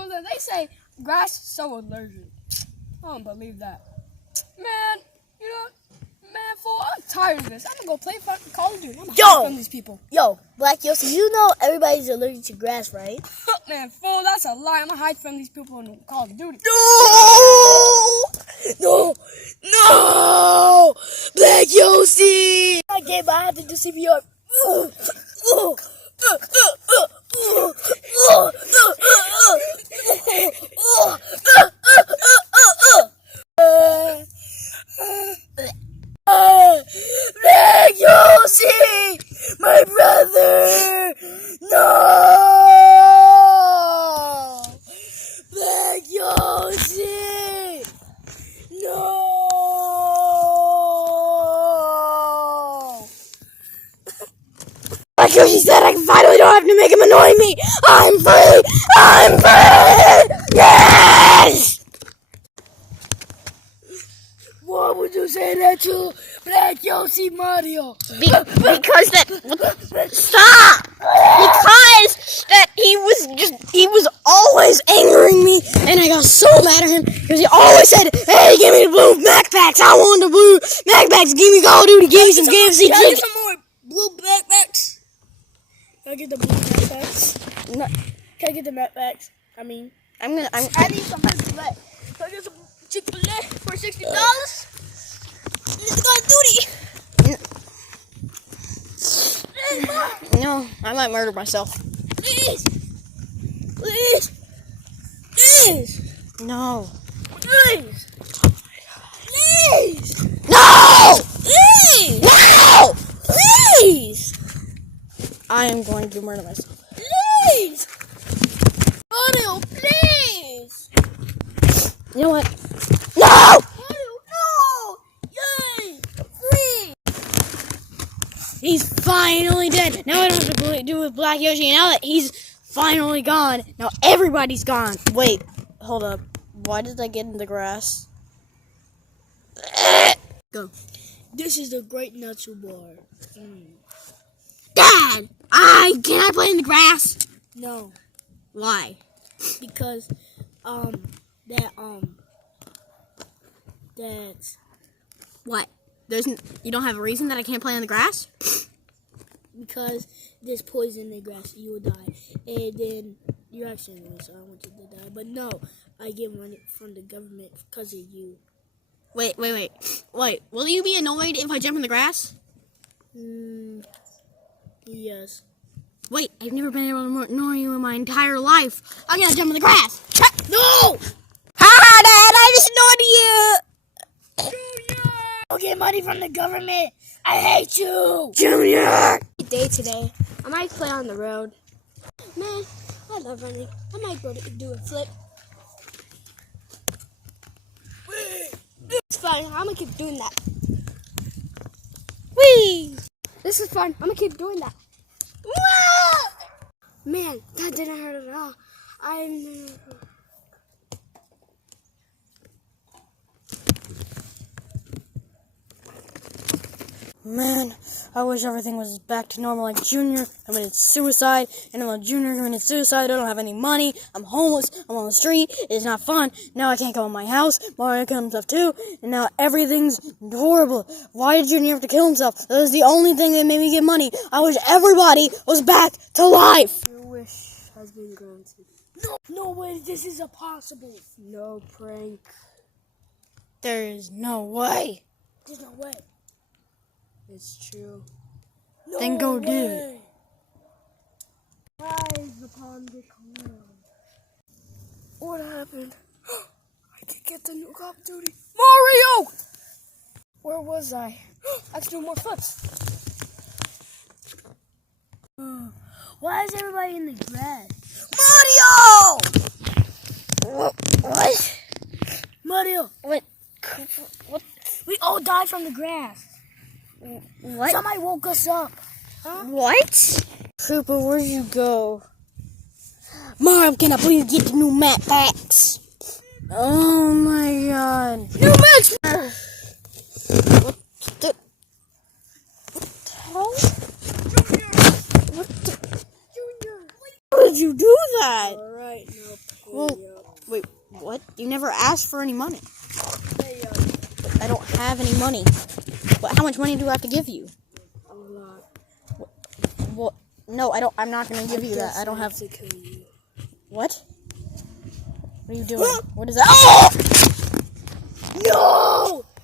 know that they say grass is so allergic. I don't believe that. Man, you know, man, fool, I'm tired of this. I'm gonna go play fucking Call of Duty. I'm hiding from these people. Yo, Black Yossi, you know everybody's allergic to grass, right? Man, fool, that's a lie. I'm gonna hide from these people in Call of Duty. No! Black Yossi! I gave my hand to do CPR. Black Yossi! My brother! No! Black Yossi! No! Black Yoshi said I finally don't have to make him annoy me! I'm free! I'm free! Yes! Why would you say that to Black Yossi Mario? Because that stop! Because that he was always angering me, and I got so mad at him because he always said, "Hey, give me the blue backpacks! I want the blue backpacks! Give me Call of Duty! Give me some KFC Can I chicken!" get some more blue backpacks? Can I get the blue backpacks? No, Can I get the backpacks? I need some Chick-fil-A. Can I get some Chick-fil-A for $60? Let's go Duty. no, I might murder myself. Please. Please. Please. No. Please. Please. No! Please. No! Please. I am going to murder myself. Please. Mario, please. You know what? No! Mario, no. Yay. Please. He's finally dead. Now I don't have to do with Black Yoshi. Now that he's finally gone, now everybody's gone. Wait, hold up. Why did I get in the grass? Go. This is the great natural bar. Dad! Can I play in the grass? No, Why? because that's What? You don't have a reason that I can't play in the grass? because there's poison in the grass, you will die, and then you're actually annoying, so I don't want you to die. But no, I get money from the government because of you. Wait. Will you be annoyed if I jump in the grass? Yes. Wait, I've never been able to annoy you in my entire life. I'm gonna jump in the grass. No! Ha, Dad! I just annoyed you. Don't get money from the government. I hate you. Junior. Day today. I might play on the road. Man, I love running. I might go to do a flip. It's fun. I'm gonna keep doing that. Whee! This is fun. I'm gonna keep doing that. Man, that didn't hurt at all. Man, I wish everything was back to normal. Like Junior committed suicide, and I'm a Junior committed suicide. I don't have any money. I'm homeless. I'm on the street. It's not fun. Now I can't go in my house. Mario killed himself too, and now everything's horrible. Why did Junior have to kill himself? That was the only thing that made me get money. I wish everybody was back to life. Your wish has been granted. No way, this is impossible. No prank. There is no way. There's no way. It's true. No Then go way. do it. Rise upon the cloud. What happened? I can get the new Call of Duty. Mario! Where was I? Let's do more flips. Why is everybody in the grass? Mario! What? Mario, What? we all died from the grass. What? Somebody woke us up. What? Cooper, where'd you go? Mario, can I please get the new map packs? Oh my god. New match! What the hell? Junior! How did you do that? Alright. Alright, no, pay Well, up. wait, what? You never asked for any money. Pay up. I don't have any money. But how much money do I have to give you? A lot. Well, no, I don't. I'm not gonna give you that. I don't have. to kill you. What? What are you doing? What is that? Oh! No!